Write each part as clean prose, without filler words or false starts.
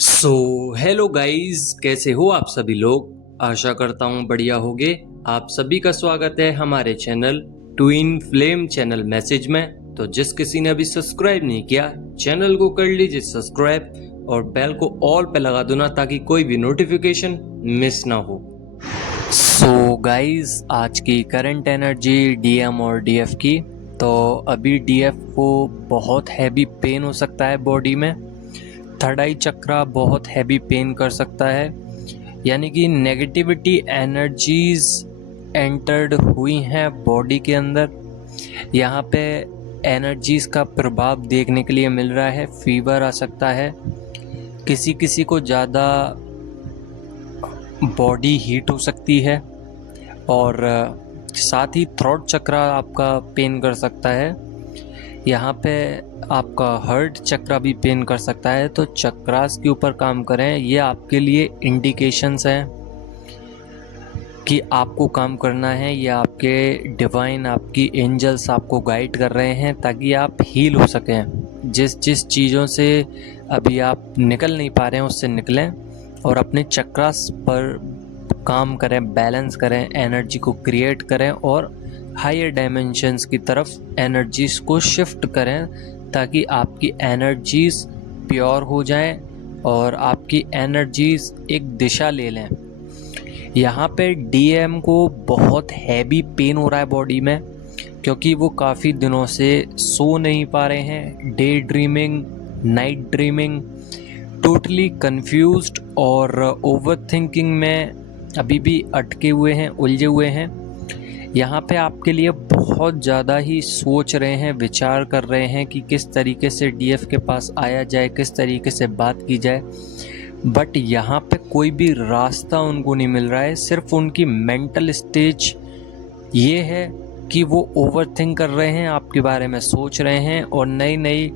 So hello guys, कैसे हो आप सभी लोग। आशा करता हूँ बढ़िया होगे। आप सभी का स्वागत है हमारे channel twin flame channel message में। तो जिस किसी ने अभी सब्सक्राइब नहीं किया, चैनल को कर लीजिए सब्सक्राइब और बेल को ऑल पे लगा दो ना, ताकि कोई भी नोटिफिकेशन मिस ना हो। सो गाइस, आज की करंट एनर्जी डीएम और डीएफ की। तो अभी डीएफ को बहुत हैवी पेन हो सकता है बॉडी में। थर्ड आई चक्रा बहुत हैवी पेन कर सकता है, यानी कि नेगेटिविटी एनर्जीज एंटर्ड हुई हैं बॉडी के अंदर। यहाँ पे एनर्जीज का प्रभाव देखने के लिए मिल रहा है। फीवर आ सकता है, किसी किसी को ज़्यादा बॉडी हीट हो सकती है, और साथ ही थ्रोट चक्रा आपका पेन कर सकता है। यहाँ पे आपका हार्ट चक्रा भी पेन कर सकता है। तो चक्रास के ऊपर काम करें, ये आपके लिए इंडिकेशंस हैं कि आपको काम करना है। या आपके डिवाइन, आपकी एंजल्स आपको गाइड कर रहे हैं ताकि आप हील हो सकें। जिस जिस चीज़ों से अभी आप निकल नहीं पा रहे हैं उससे निकलें और अपने चक्रास पर काम करें, बैलेंस करें, एनर्जी को क्रिएट करें और हायर डायमेंशंस की तरफ एनर्जीज को शिफ्ट करें, ताकि आपकी एनर्जीज प्योर हो जाएं और आपकी एनर्जीज एक दिशा ले लें। यहाँ पे डीएम को बहुत हैवी पेन हो रहा है बॉडी में, क्योंकि वो काफ़ी दिनों से सो नहीं पा रहे हैं। Day dreaming, night dreaming, totally confused और ओवर थिंकिंग में अभी भी अटके हुए हैं, उलझे हुए हैं। यहाँ पे आपके लिए बहुत ज़्यादा ही सोच रहे हैं, विचार कर रहे हैं कि किस तरीके से डीएफ के पास आया जाए, किस तरीके से बात की जाए। बट यहाँ पे कोई भी रास्ता उनको नहीं मिल रहा है। सिर्फ उनकी मेंटल स्टेज ये है कि वो ओवर थिंक कर रहे हैं, आपके बारे में सोच रहे हैं और नई नई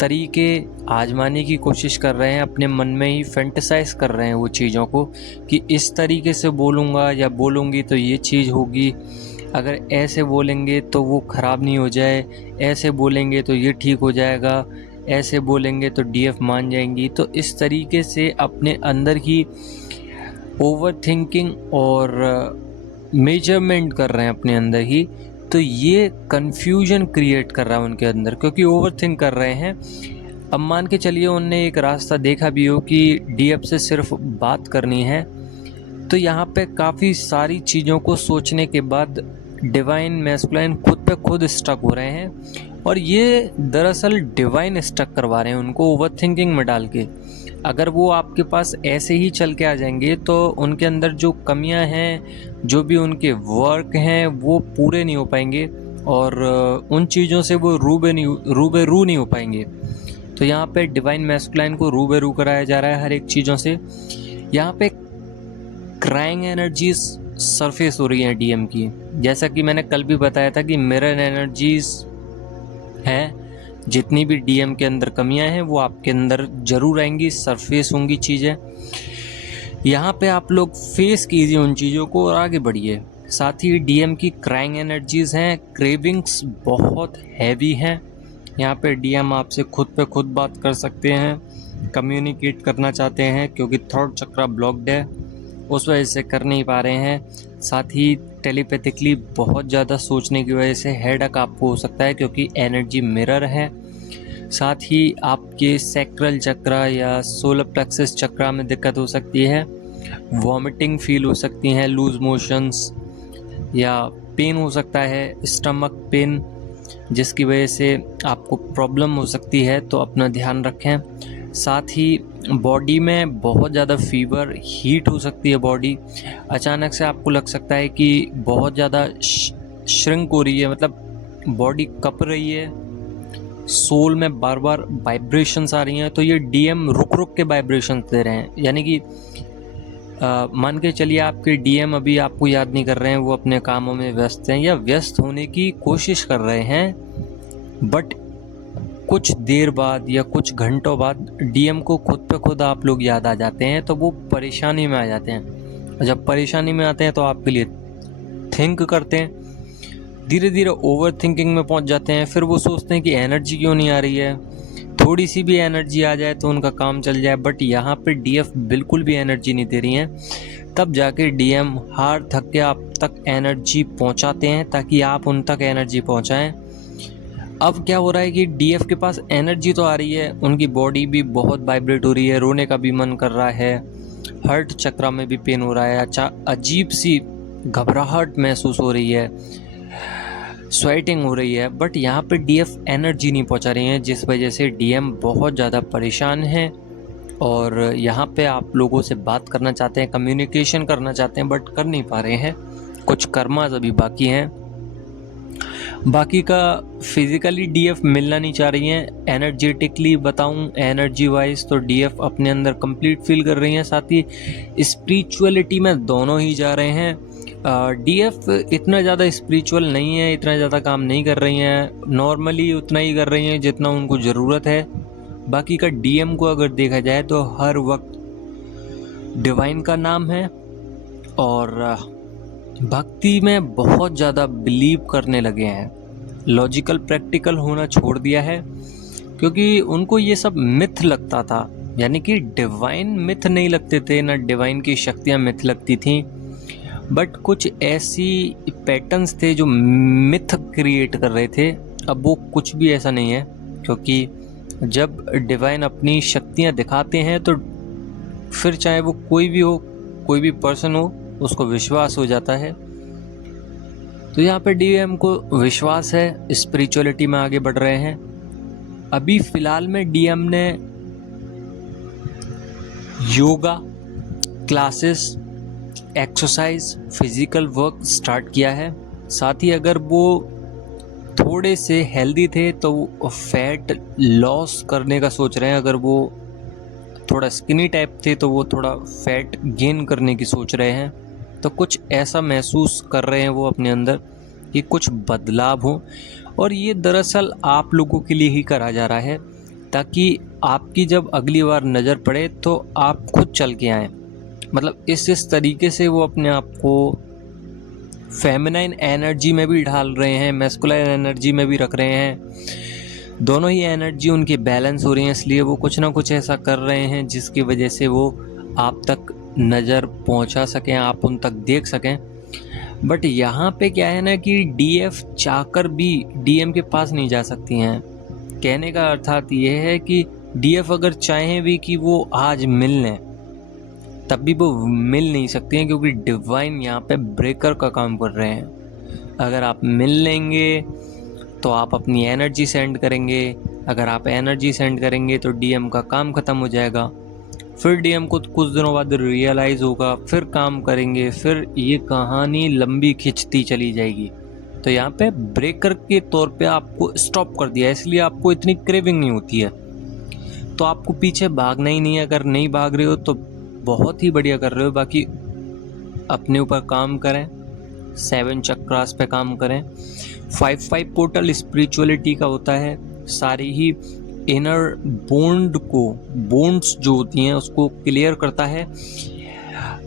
तरीके आजमाने की कोशिश कर रहे हैं। अपने मन में ही फैंटेसाइज कर रहे हैं वो चीज़ों को कि इस तरीके से बोलूँगा या बोलूँगी तो ये चीज़ होगी, अगर ऐसे बोलेंगे तो वो ख़राब नहीं हो जाए, ऐसे बोलेंगे तो ये ठीक हो जाएगा, ऐसे बोलेंगे तो डीएफ मान जाएंगी। तो इस तरीके से अपने अंदर ही ओवर थिंकिंग और मेजरमेंट कर रहे हैं अपने अंदर ही। तो ये कन्फ्यूजन क्रिएट कर रहा है उनके अंदर, क्योंकि ओवर थिंक कर रहे हैं। अब मान के चलिए उनने एक रास्ता देखा भी हो कि डीएफ से सिर्फ बात करनी है, तो यहाँ पे काफ़ी सारी चीज़ों को सोचने के बाद डिवाइन मैस्कुलाइन खुद पे खुद स्टक हो रहे हैं। और ये दरअसल डिवाइन स्टक करवा रहे हैं उनको ओवर थिंकिंग में डाल के। अगर वो आपके पास ऐसे ही चल के आ जाएंगे तो उनके अंदर जो कमियां हैं, जो भी उनके वर्क हैं, वो पूरे नहीं हो पाएंगे और उन चीज़ों से वो रूबेरू नहीं हो पाएंगे। तो यहाँ पे डिवाइन मैस्कुलाइन को रूबेरू कराया जा रहा है हर एक चीज़ों से। यहाँ पे क्राइंग एनर्जीज सरफेस हो रही हैं डीएम की। जैसा कि मैंने कल भी बताया था कि मिरर एनर्जीज हैं। जितनी भी डीएम के अंदर कमियां हैं वो आपके अंदर जरूर आएंगी, सरफेस होंगी चीज़ें। यहाँ पे आप लोग फेस कीजिए उन चीज़ों को और आगे बढ़िए। साथ ही डीएम की क्राइंग एनर्जीज हैं, क्रेविंग्स बहुत हैवी हैं। यहाँ पे डीएम आपसे खुद पे खुद बात कर सकते हैं, कम्युनिकेट करना चाहते हैं, क्योंकि थर्ड चक्रा ब्लॉक्ड है, उस वजह से कर नहीं पा रहे हैं। साथ ही टेलीपैथिकली बहुत ज़्यादा सोचने की वजह से हेडेक आपको हो सकता है, क्योंकि एनर्जी मिरर है। साथ ही आपके सैक्रल चक्रा या सोलर प्लेक्सस चक्रा में दिक्कत हो सकती है, वॉमिटिंग फील हो सकती हैं, लूज मोशंस, या पेन हो सकता है, स्टमक पेन, जिसकी वजह से आपको प्रॉब्लम हो सकती है। तो अपना ध्यान रखें। साथ ही बॉडी में बहुत ज़्यादा फीवर, हीट हो सकती है बॉडी। अचानक से आपको लग सकता है कि बहुत ज़्यादा श्रिंक हो रही है, मतलब बॉडी कप रही है, सोल में बार बार वाइब्रेशंस आ रही हैं। तो ये डीएम रुक रुक के वाइब्रेशंस दे रहे हैं, यानी कि मान के चलिए आपके डीएम अभी आपको याद नहीं कर रहे हैं, वो अपने कामों में व्यस्त हैं या व्यस्त होने की कोशिश कर रहे हैं, बट कुछ देर बाद या कुछ घंटों बाद डीएम को खुद पे खुद आप लोग याद आ जाते हैं, तो वो परेशानी में आ जाते हैं। जब परेशानी में आते हैं तो आपके लिए थिंक करते हैं, धीरे धीरे ओवर थिंकिंग में पहुंच जाते हैं। फिर वो सोचते हैं कि एनर्जी क्यों नहीं आ रही है, थोड़ी सी भी एनर्जी आ जाए तो उनका काम चल जाए, बट यहाँ पे डीएफ बिल्कुल भी एनर्जी नहीं दे रही हैं। तब जाके डीएम हार थक के आप तक एनर्जी पहुँचाते हैं ताकि आप उन तक एनर्जी पहुँचाएँ। अब क्या हो रहा है कि डीएफ के पास एनर्जी तो आ रही है, उनकी बॉडी भी बहुत वाइब्रेट हो रही है, रोने का भी मन कर रहा है, हार्ट चक्र में भी पेन हो रहा है, अच्छा अजीब सी घबराहट महसूस हो रही है, स्वेटिंग हो रही है, बट यहाँ पे डीएफ एनर्जी नहीं पहुँचा रही है, जिस वजह से डीएम बहुत ज़्यादा परेशान है। और यहाँ पे आप लोगों से बात करना चाहते हैं, कम्युनिकेशन करना चाहते हैं, बट कर नहीं पा रहे हैं, कुछ कर्मास अभी बाकी हैं। बाकी का फिज़िकली डीएफ मिलना नहीं चाह रही हैं। एनर्जेटिकली बताऊं, एनर्जी वाइज तो डीएफ अपने अंदर कंप्लीट फील कर रही हैं, साथ ही स्पिरिचुअलिटी में दोनों ही जा रहे हैं। डीएफ इतना ज़्यादा स्पिरिचुअल नहीं है, इतना ज़्यादा काम नहीं कर रही हैं, नॉर्मली उतना ही कर रही हैं जितना उनको ज़रूरत है। बाकी का डीएम को अगर देखा जाए तो हर वक्त डिवाइन का नाम है और भक्ति में बहुत ज़्यादा बिलीव करने लगे हैं, लॉजिकल प्रैक्टिकल होना छोड़ दिया है, क्योंकि उनको ये सब मिथ लगता था, यानी कि डिवाइन मिथ नहीं लगते थे, ना डिवाइन की शक्तियाँ मिथ लगती थीं, बट कुछ ऐसी पैटर्न्स थे जो मिथ क्रिएट कर रहे थे। अब वो कुछ भी ऐसा नहीं है, क्योंकि जब डिवाइन अपनी शक्तियाँ दिखाते हैं तो फिर चाहे वो कोई भी हो, कोई भी पर्सन हो, उसको विश्वास हो जाता है। तो यहाँ पे डीएम को विश्वास है, स्पिरिचुअलिटी में आगे बढ़ रहे हैं। अभी फ़िलहाल में डीएम ने yoga classes, exercise, physical work start किया है। साथ ही अगर वो थोड़े से हेल्दी थे तो फैट लॉस करने का सोच रहे हैं, अगर वो थोड़ा स्किनी टाइप थे तो वो थोड़ा फैट गेन करने की सोच रहे हैं। तो कुछ ऐसा महसूस कर रहे हैं वो अपने अंदर कि कुछ बदलाव हो, और ये दरअसल आप लोगों के लिए ही करा जा रहा है, ताकि आपकी जब अगली बार नज़र पड़े तो आप खुद चल के आएँ। मतलब इस तरीके से वो अपने आप को फेमिनाइन एनर्जी में भी ढाल रहे हैं, मैस्कुलाइन एनर्जी में भी रख रहे हैं, दोनों ही एनर्जी उनकी बैलेंस हो रही है, इसलिए वो कुछ ना कुछ ऐसा कर रहे हैं जिसकी वजह से वो आप तक नज़र पहुंचा सकें, आप उन तक देख सकें। बट यहाँ पे क्या है ना कि डीएफ चाहकर भी डीएम के पास नहीं जा सकती हैं। कहने का अर्थात ये है कि डीएफ अगर चाहें भी कि वो आज मिल लें, तब भी वो मिल नहीं सकती हैं, क्योंकि डिवाइन यहाँ पे ब्रेकर का काम कर रहे हैं। अगर आप मिल लेंगे तो आप अपनी एनर्जी सेंड करेंगे, अगर आप एनर्जी सेंड करेंगे तो डीएम का काम ख़त्म हो जाएगा, फिर डीएम को कुछ दिनों बाद रियलाइज़ होगा, फिर काम करेंगे, फिर ये कहानी लंबी खिंचती चली जाएगी। तो यहाँ पे ब्रेकर के तौर पे आपको स्टॉप कर दिया है, इसलिए आपको इतनी क्रेविंग नहीं होती है। तो आपको पीछे भागना ही नहीं है, अगर नहीं भाग रहे हो तो बहुत ही बढ़िया कर रहे हो। बाकी अपने ऊपर काम करें, 7 चक्रास पे काम करें। 5-5 पोर्टल स्पिरिचुअलिटी का होता है, सारी ही इनर बोन्ड्स जो होती हैं उसको क्लियर करता है।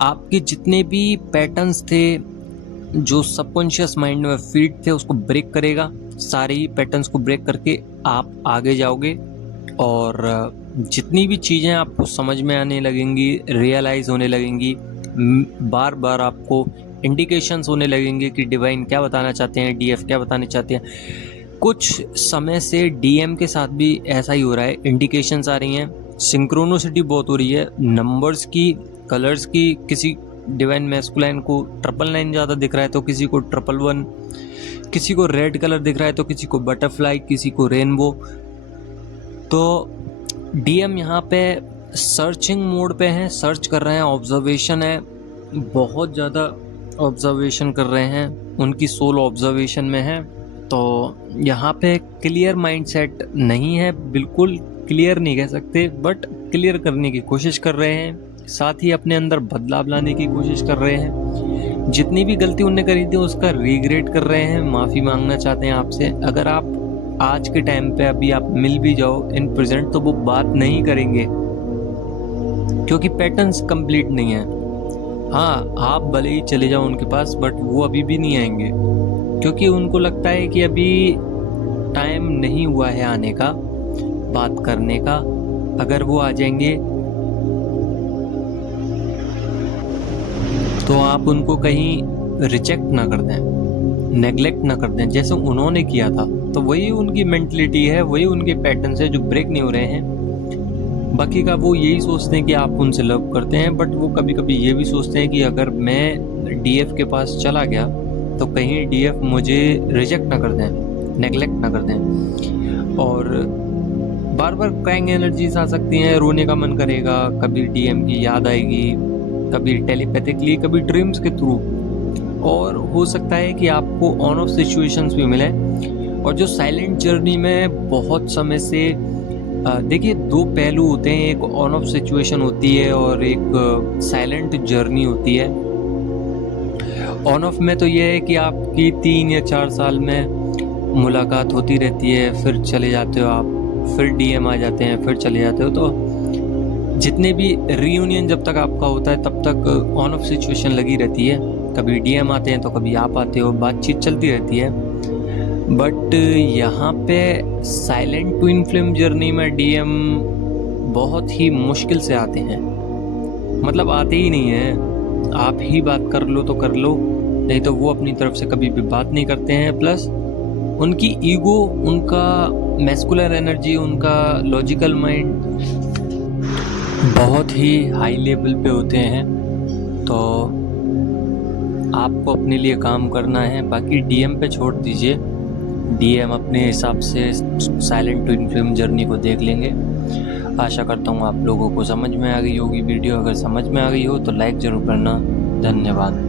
आपके जितने भी पैटर्न्स थे जो सबकॉन्शियस माइंड में फीड थे उसको ब्रेक करेगा, सारे ही पैटर्न्स को ब्रेक करके आप आगे जाओगे, और जितनी भी चीज़ें आपको समझ में आने लगेंगी, रियलाइज़ होने लगेंगी, बार बार आपको इंडिकेशंस होने लगेंगे कि डिवाइन क्या बताना चाहते हैं, डीएफ क्या बताना चाहते हैं। कुछ समय से डीएम के साथ भी ऐसा ही हो रहा है, इंडिकेशंस आ रही हैं, सिंक्रोनिसिटी बहुत हो रही है, नंबर्स की, कलर्स की। किसी डिवाइन मैस्कुलाइन को 999 ज़्यादा दिख रहा है तो किसी को 111, किसी को रेड कलर दिख रहा है तो किसी को बटरफ्लाई, किसी को रेनबो। तो डीएम यहाँ पे सर्चिंग मोड पे हैं, सर्च कर रहे हैं, ऑब्जर्वेशन है, बहुत ज़्यादा ऑब्जर्वेशन कर रहे हैं, उनकी सोल ऑब्जर्वेशन में है। तो यहाँ पे क्लियर माइंडसेट नहीं है, बिल्कुल क्लियर नहीं कह सकते, बट क्लियर करने की कोशिश कर रहे हैं, साथ ही अपने अंदर बदलाव लाने की कोशिश कर रहे हैं। जितनी भी गलती उन्होंने करी थी उसका रिग्रेट कर रहे हैं, माफ़ी मांगना चाहते हैं आपसे। अगर आप आज के टाइम पे अभी आप मिल भी जाओ इन प्रेजेंट तो वो बात नहीं करेंगे, क्योंकि पैटर्न्स कंप्लीट नहीं है। हाँ, आप भले ही चले जाओ उनके पास, बट वो अभी भी नहीं आएंगे, क्योंकि उनको लगता है कि अभी टाइम नहीं हुआ है आने का। बात करने का। अगर वो आ जाएंगे तो आप उनको कहीं रिजेक्ट ना कर दें, नेग्लेक्ट ना कर दें जैसे उन्होंने किया था। तो वही उनकी मेंटलिटी है, वही उनके पैटर्न्स है जो ब्रेक नहीं हो रहे हैं। बाकी का वो यही सोचते हैं कि आप उनसे लव करते हैं, बट वो कभी कभी ये भी सोचते हैं कि अगर मैं डीएफ के पास चला गया तो कहीं डीएफ मुझे रिजेक्ट ना कर दें, नेग्लेक्ट ना कर दें। और बार बार क्राइंग एनर्जीज आ सकती हैं, रोने का मन करेगा, कभी डीएम की याद आएगी, कभी टेलीपैथिकली, कभी ड्रीम्स के थ्रू, और हो सकता है कि आपको ऑन ऑफ सिचुएशंस भी मिले। और जो साइलेंट जर्नी में बहुत समय से देखिए, दो पहलू होते हैं, एक ऑन ऑफ सिचुएशन होती है और एक साइलेंट जर्नी होती है। ऑन ऑफ में तो ये है कि आपकी 3 या 4 साल में मुलाकात होती रहती है, फिर चले जाते हो आप, फिर डीएम आ जाते हैं, फिर चले जाते हो। तो जितने भी रीयूनियन जब तक आपका होता है तब तक ऑन ऑफ सिचुएशन लगी रहती है, कभी डीएम आते हैं तो कभी आप आते हो, बातचीत चलती रहती है। बट यहाँ पे साइलेंट ट्विन फ्लेम जर्नी में डीएम बहुत ही मुश्किल से आते हैं, मतलब आते ही नहीं हैं। आप ही बात कर लो तो कर लो, नहीं तो वो अपनी तरफ से कभी भी बात नहीं करते हैं। प्लस उनकी ईगो, उनका मैस्कुलर एनर्जी, उनका लॉजिकल माइंड बहुत ही हाई लेवल पे होते हैं। तो आपको अपने लिए काम करना है, बाकी डीएम पे छोड़ दीजिए। डीएम अपने हिसाब से साइलेंट ट्विन फ्लेम जर्नी को देख लेंगे। आशा करता हूँ आप लोगों को समझ में आ गई होगी वीडियो। अगर समझ में आ गई हो तो लाइक ज़रूर करना। धन्यवाद।